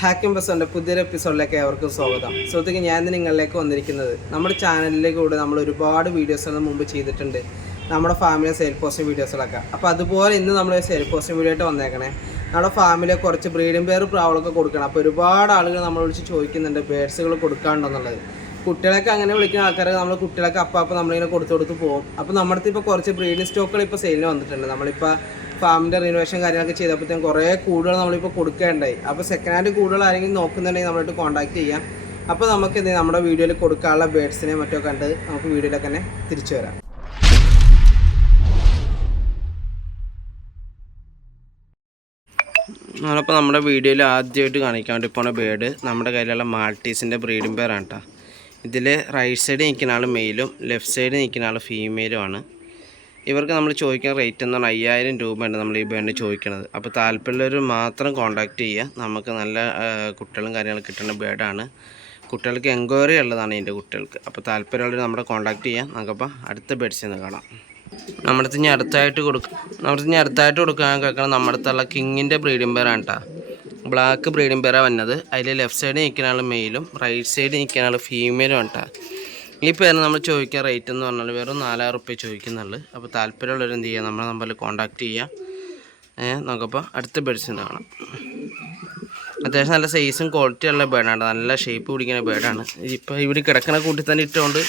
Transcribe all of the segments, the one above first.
Hacking ബസ്സോന്റെ പുതിയൊരു എപ്പിസോഡിലേക്ക് ഏവർക്കും സ്വാഗതം. സുഹൃത്തുക്കൾ ഞാൻ നിങ്ങളിലേക്ക് വന്നിരിക്കുന്നത് നമ്മുടെ ചാനലിലേക്ക് കൂടെ നമ്മൾ ഒരുപാട് വീഡിയോസുകൾ മുമ്പ് ചെയ്തിട്ടുണ്ട്. നമ്മുടെ ഫാമിലെ സെയിൽ പോസ്റ്റ് വീഡിയോസുകളൊക്കെ അപ്പോൾ അതുപോലെ ഇന്ന് നമ്മൾ സെയിൽ പോസ്റ്റ് വീഡിയോ ആയിട്ട് വന്നേക്കണേ. നമ്മുടെ ഫാമിലെ കുറച്ച് ബ്രീഡിംഗ് പേർ പ്രാവളൊക്കെ കൊടുക്കണം. അപ്പോൾ ഒരുപാട് ആളുകൾ നമ്മൾ വിളിച്ച് ചോദിക്കുന്നുണ്ട് ബേഡ്സുകൾ കൊടുക്കാനുണ്ടെന്നുള്ളത് കുട്ടികളൊക്കെ അങ്ങനെ വിളിക്കുന്ന ആൾക്കാരെ നമ്മൾ കുട്ടികളൊക്കെ അപ്പം അപ്പം നമ്മളിങ്ങനെ കൊടുത്തു കൊടുത്ത് പോകും. അപ്പോൾ നമ്മുടെ ഇപ്പോൾ കുറച്ച് ബ്രീഡിംഗ് സ്റ്റോക്കുകൾ ഇപ്പോൾ സെയിലിന് വന്നിട്ടുണ്ട്. നമ്മളിപ്പോൾ ഫാമിന്റെ റിനോവേഷൻ കാര്യങ്ങളൊക്കെ ചെയ്തപ്പോഴത്തേക്കും കുറേ കൂടുകൾ നമ്മളിപ്പോൾ കൊടുക്കേണ്ടായി. അപ്പോൾ സെക്കൻഡ് ഹാൻഡ് കൂടുതൽ ആരെങ്കിലും നോക്കുന്നുണ്ടെങ്കിൽ നമ്മളായിട്ട് കോൺടാക്ട് ചെയ്യാം. അപ്പോൾ നമുക്ക് എന്ത് നമ്മുടെ വീഡിയോയിൽ കൊടുക്കാനുള്ള ബേഡ്സിനെ മറ്റോ കണ്ട് നമുക്ക് വീഡിയോയിലൊക്കെ തന്നെ തിരിച്ചു വരാം. നമ്മളിപ്പോൾ നമ്മുടെ വീഡിയോയിൽ ആദ്യമായിട്ട് കാണിക്കാൻ വേണ്ടി പോണ ബേഡ് നമ്മുടെ കയ്യിലുള്ള മാൾട്ടീസിന്റെ ബ്രീഡിംഗ് പെയറാണ് കേട്ടോ ഇതിൽ റൈറ്റ് സൈഡ് നിൽക്കുന്ന ആൾ മെയിലും ലെഫ്റ്റ് സൈഡ് നിൽക്കുന്ന ആൾ ഫീമെയിലും ആണ്. ഇവർക്ക് നമ്മൾ ചോദിക്കുന്ന റേറ്റ് എന്ന് പറഞ്ഞാൽ അയ്യായിരം രൂപയാണ് നമ്മൾ ഈ ബാൻഡ് ചോദിക്കുന്നത് അപ്പോൾ താല്പര്യമുള്ളവർ മാത്രം കോൺടാക്റ്റ് ചെയ്യുക. നമുക്ക് നല്ല കുട്ടികളും കാര്യങ്ങളും കിട്ടുന്ന ബേഡാണ്. കുട്ടികൾക്ക് എൻക്വയറി ഉള്ളതാണ് എന്റെ കുട്ടികൾക്ക്. അപ്പോൾ താല്പര്യമുള്ളവർ നമ്മുടെ കോൺടാക്റ്റ് ചെയ്യാം നമുക്കപ്പോൾ അടുത്ത ബേഡ്സ് നിന്ന് കാണാം. നമ്മുടെ ഇനി അടുത്തായിട്ട് കൊടുക്കും നമ്മുടെ ഇനി അടുത്തായിട്ട് കൊടുക്കാൻ കേൾക്കണം നമ്മുടെ അടുത്തുള്ള കിങ്ങിന്റെ ബ്രീഡിംഗ് പേരാണ് കേട്ടോ ബ്ലാക്ക് ബ്രീഡിംഗ് പേരാണ് വന്നത്. അതിൽ ലെഫ്റ്റ് സൈഡ് നിൽക്കുന്ന ആൾ മെയിലും റൈറ്റ് സൈഡ് നിൽക്കുന്ന ആൾ ഫീമെയിലും ആണ് കേട്ടോ പേരിന് നമ്മൾ ചോദിക്കാൻ റേറ്റ് എന്ന് പറഞ്ഞാൽ വെറും നാലായിരം റുപ്യ ചോദിക്കുന്നുള്ളൂ. അപ്പോൾ താല്പര്യമുള്ളവർ എന്ത് ചെയ്യുക നമ്മളെ നമ്പറിൽ കോൺടാക്റ്റ് ചെയ്യുക ഏഹ് നമുക്കപ്പോൾ അടുത്ത ബെഡ്സിൽ കാണാം. അത്യാവശ്യം നല്ല സൈസും ക്വാളിറ്റി ഉള്ള ബേഡാണ് നല്ല ഷേപ്പ് പിടിക്കുന്ന ബേഡാണ് ഇപ്പോൾ ഇവിടെ കിടക്കുന്ന കൂട്ടി തന്നെ ഇട്ടുകൊണ്ട്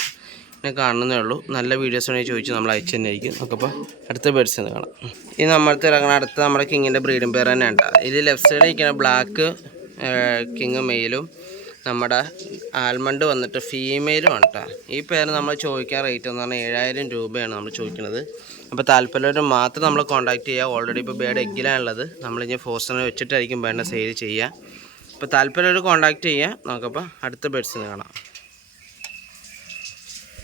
ഞാൻ കാണുന്നേ ഉള്ളൂ. നല്ല വീഡിയോസ് വേണമെങ്കിൽ ചോദിച്ച് നമ്മൾ അയച്ചു തന്നെ ആയിരിക്കും നമുക്കപ്പോൾ അടുത്ത ബേഡ്സ് നിന്ന് കാണാം. ഇത് നമ്മളത്തെ ഇറങ്ങുന്ന അടുത്ത നമ്മുടെ കിങ്ങിന്റെ ബ്രീഡിംഗ് പേർ തന്നെ ഉണ്ട്. ഇത് ലെഫ്റ്റ് സൈഡിൽ ഇരിക്കുന്ന ബ്ലാക്ക് കിങ് മെയിലും നമ്മുടെ ആൽമണ്ട് വന്നിട്ട് ഫീമെയിലും ആണ് കേട്ടോ ഈ പേര് നമ്മൾ ചോദിക്കാൻ റേറ്റ് എന്ന് പറഞ്ഞാൽ ഏഴായിരം രൂപയാണ് നമ്മൾ ചോദിക്കുന്നത്. അപ്പോൾ താല്പര്യമുള്ളവർ മാത്രം നമ്മൾ കോൺടാക്ട് ചെയ്യുക ഓൾറെഡി ഇപ്പോൾ ബേഡ് എഗ്ഗിലാണുള്ളത് നമ്മളിനി ഫോസ്റ്ററിനെ വെച്ചിട്ടായിരിക്കും ബേഡിനെ സെയിൽ ചെയ്യുക അപ്പോൾ താല്പര്യമുള്ളവർ കോൺടാക്ട് ചെയ്യുക നമുക്കപ്പോൾ അടുത്ത ബേഡ്സിന് കാണാം.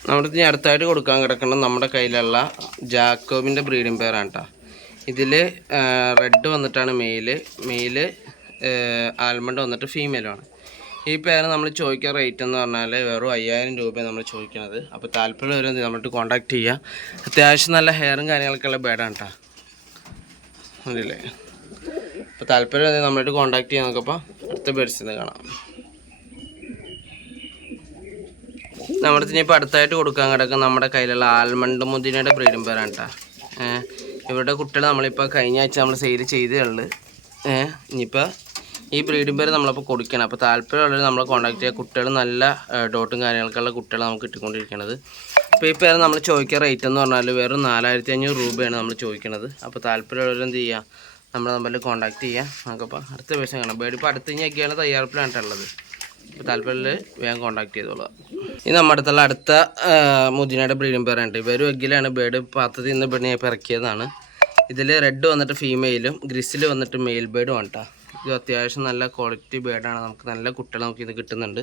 നമ്മുടെ ഇനി അടുത്തായിട്ട് കൊടുക്കാൻ കിടക്കുന്നത് നമ്മുടെ കയ്യിലുള്ള ജാക്കോബിന്റെ ബ്രീഡിംഗ് പെയറാണ് കേട്ടോ ഇതിൽ റെഡ് വന്നിട്ടാണ് മെയിൽ മെയിൽ ആൽമണ്ട് വന്നിട്ട് ഫീമെയിലുമാണ് ഈ പേര് നമ്മൾ ചോദിക്കുന്ന റേറ്റ് എന്ന് പറഞ്ഞാൽ വെറും അയ്യായിരം രൂപയാണ് നമ്മൾ ചോദിക്കുന്നത് അപ്പോൾ താല്പര്യമുള്ളവർ നമ്മളിട്ട് കോൺടാക്ട് ചെയ്യുക അത്യാവശ്യം നല്ല ഹെയറും കാര്യങ്ങളൊക്കെ ഉള്ള ബേഡാണ് കേട്ടോ അതില്ലേ അപ്പോൾ താല്പര്യം നമ്മളിട്ട് കോൺടാക്ട് ചെയ്യാൻ നോക്കപ്പോൾ അടുത്ത ബേഡ്സിൽ കാണാം. നമ്മുടെ ഇനിയിപ്പോൾ അടുത്തായിട്ട് കൊടുക്കാൻ കിടക്കുന്ന നമ്മുടെ കയ്യിലുള്ള ആൽമണ്ട് മുതിനയുടെ ബ്രീഡും പേരാണ് കേട്ടോ ഇവരുടെ കുട്ടികൾ നമ്മളിപ്പോൾ കഴിഞ്ഞ ആഴ്ച നമ്മൾ സെയിൽ ചെയ്തേ ഉള്ളു. ഏഹ് ഇനിയിപ്പോൾ ഈ ബ്രീഡിംഗ് പേര് നമ്മളിപ്പോൾ കൊടുക്കണം. അപ്പോൾ താല്പര്യമുള്ളവർ നമ്മളെ കോൺടാക്ട് ചെയ്യുക കുട്ടികൾ നല്ല ഡോട്ടും കാര്യങ്ങൾക്കുള്ള കുട്ടികൾ നമുക്ക് കിട്ടിക്കൊണ്ടിരിക്കുന്നത് അപ്പോൾ ഈ പേര് നമ്മൾ ചോദിക്കുക റേറ്റ് എന്ന് പറഞ്ഞാൽ വെറും നാലായിരത്തി അഞ്ഞൂറ് രൂപയാണ് നമ്മൾ ചോദിക്കുന്നത് അപ്പോൾ താല്പര്യമുള്ളവർ എന്ത് ചെയ്യുക നമ്മൾ നമ്പറിൽ കോൺടാക്ട് ചെയ്യുക നമുക്കപ്പോൾ അടുത്ത ദിവസം കാണാം. ബേഡ് ഇപ്പോൾ അടുത്ത് ഇനിയൊക്കെയാണ് തയ്യാറെടുപ്പിലാണ് ട്ടോ ഉള്ളത്. അപ്പോൾ താല്പര്യമുള്ള വേഗം കോൺടാക്ട് ചെയ്തോളാം ഇത് നമ്മുടെ അടുത്തുള്ള അടുത്ത മുദിനയുടെ ബ്രീഡിംഗ് പേരുണ്ട്. ഇവർ എഗ്ഗിലാണ് ബേഡ് പാത്രത്തിൽ നിന്ന് പെണ്ണി ഇറക്കിയതാണ്. ഇതിൽ റെഡ് വന്നിട്ട് ഫീമെയിലും ഗ്രിസിൽ വന്നിട്ട് മെയിൽ ബേഡും ആണ് കേട്ടോ ഇത് അത്യാവശ്യം നല്ല ക്വാളിറ്റി ബേഡാണ് നമുക്ക് നല്ല കുട്ടികളെ നമുക്ക് ഇത് കിട്ടുന്നുണ്ട്.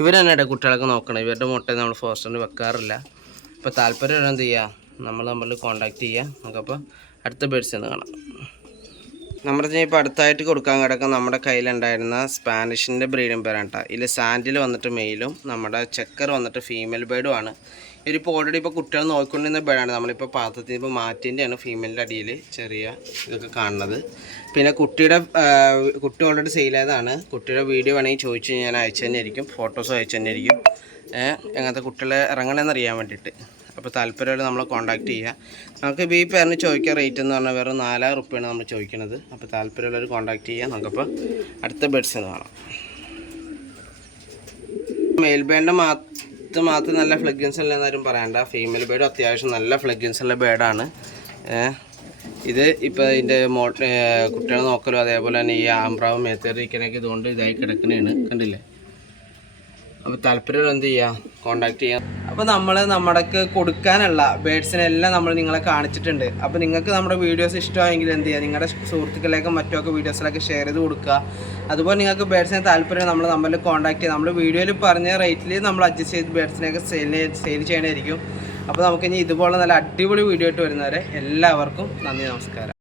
ഇവർ തന്നെയാണ് കുട്ടികളൊക്കെ നോക്കണം. ഇവരുടെ മുട്ട നമ്മൾ ഫോസ്റ്ററിന് വെക്കാറില്ല. അപ്പോൾ താല്പര്യം എന്ത് ചെയ്യുക നമ്മൾ നമ്മളിൽ കോൺടാക്ട് ചെയ്യുക നമുക്കപ്പോൾ അടുത്ത ബേഡ്സ് എന്ന് കാണാം. നമ്മുടെ ഇപ്പോൾ അടുത്തായിട്ട് കൊടുക്കാൻ കിടക്കുന്ന നമ്മുടെ കയ്യിലുണ്ടായിരുന്ന സ്പാനിഷിന്റെ ബ്രീഡിംഗ് പേരാണ് ഇതിൽ സാൻഡിൽ വന്നിട്ട് മെയിലും നമ്മുടെ ചെക്കർ വന്നിട്ട് ഫീമെയിൽ ബേഡും ആണ്. ഇതിപ്പോൾ ഓൾറെഡി ഇപ്പോൾ കുട്ടികൾ നോക്കിക്കൊണ്ടിരുന്ന ബേഡാണ് നമ്മളിപ്പോൾ പാത്രത്തിൽ ഇപ്പോൾ മാറ്റിന്റെയാണ് ഫീമെയിലിന്റെ അടിയിൽ ചെറിയ ഇതൊക്കെ കാണുന്നത്. പിന്നെ കുട്ടിയുടെ കുട്ടി ഓൾറെഡി സെയിലായതാണ് കുട്ടിയുടെ വീഡിയോ വേണമെങ്കിൽ ചോദിച്ചു ഞാൻ അയച്ചു തന്നെയായിരിക്കും ഫോട്ടോസും അയച്ചു തന്നെ ആയിരിക്കും ഏഹ് എങ്ങനത്തെ കുട്ടികളെ ഇറങ്ങണമെന്ന് അറിയാൻ വേണ്ടിയിട്ട്. അപ്പോൾ താല്പര്യമുള്ള നമ്മളെ കോൺടാക്ട് ചെയ്യുക നമുക്ക് ബി പേരിന് ചോദിക്കുക റേറ്റ് എന്ന് പറഞ്ഞാൽ വെറും നാലായിരം റുപ്യാണ് നമ്മൾ ചോദിക്കുന്നത് അപ്പോൾ താല്പര്യമുള്ളവർ കോൺടാക്ട് ചെയ്യുക നമുക്കപ്പോൾ അടുത്ത ബെഡ്സ് എന്ന് കാണാം. മെയിൽ ബേഡിന്റെ മാത്ത് മാത്രം നല്ല ഫ്ലഗ്ഗൻസ് അല്ല എന്നാരും പറയണ്ട. ഫീമെയിൽ ബേഡും അത്യാവശ്യം നല്ല ഫ്ലഗ്ഗൻസ് ഉള്ള ബേഡാണ് ഇത് ഇപ്പോൾ ഇതിന്റെ മോ കുട്ടികളെ നോക്കലും അതേപോലെ തന്നെ ഈ ആമ്പ്രാവ് മേത്തേറിയിരിക്കണൊക്കെ ഇതുകൊണ്ട് ഇതായി കിടക്കണേണ്. കണ്ടില്ലേ? അപ്പോൾ താല്പര്യം എന്ത് ചെയ്യാം? കോണ്ടാക്ട് ചെയ്യാം. അപ്പോൾ നമ്മൾ നമ്മുടെ കൊടുക്കാനുള്ള ബേഡ്സിനെല്ലാം നമ്മൾ നിങ്ങളെ കാണിച്ചിട്ടുണ്ട്. അപ്പോൾ നിങ്ങൾക്ക് നമ്മുടെ വീഡിയോസ് ഇഷ്ടമായെങ്കിൽ എന്ത് ചെയ്യുക നിങ്ങളുടെ സുഹൃത്തുക്കളിലേക്കും മറ്റൊക്കെ വീഡിയോസിലൊക്കെ ഷെയർ ചെയ്ത് കൊടുക്കുക. അതുപോലെ നിങ്ങൾക്ക് ബേഡ്സിനെ താല്പര്യം നമ്മൾ നമ്മളിൽ കോണ്ടാക്ട് ചെയ്യുക നമ്മൾ വീഡിയോയിൽ പറഞ്ഞ റേറ്റിൽ നമ്മൾ അഡ്ജസ്റ്റ് ചെയ്ത് ബേഡ്സിനെയൊക്കെ സെയിൽ സെയിൽ ചെയ്യണമായിരിക്കും അപ്പോൾ നമുക്ക് ഇനി ഇതുപോലെ നല്ല അടിപൊളി വീഡിയോ ആയിട്ട് വരുന്നവരെ എല്ലാവർക്കും നന്ദി നമസ്കാരം.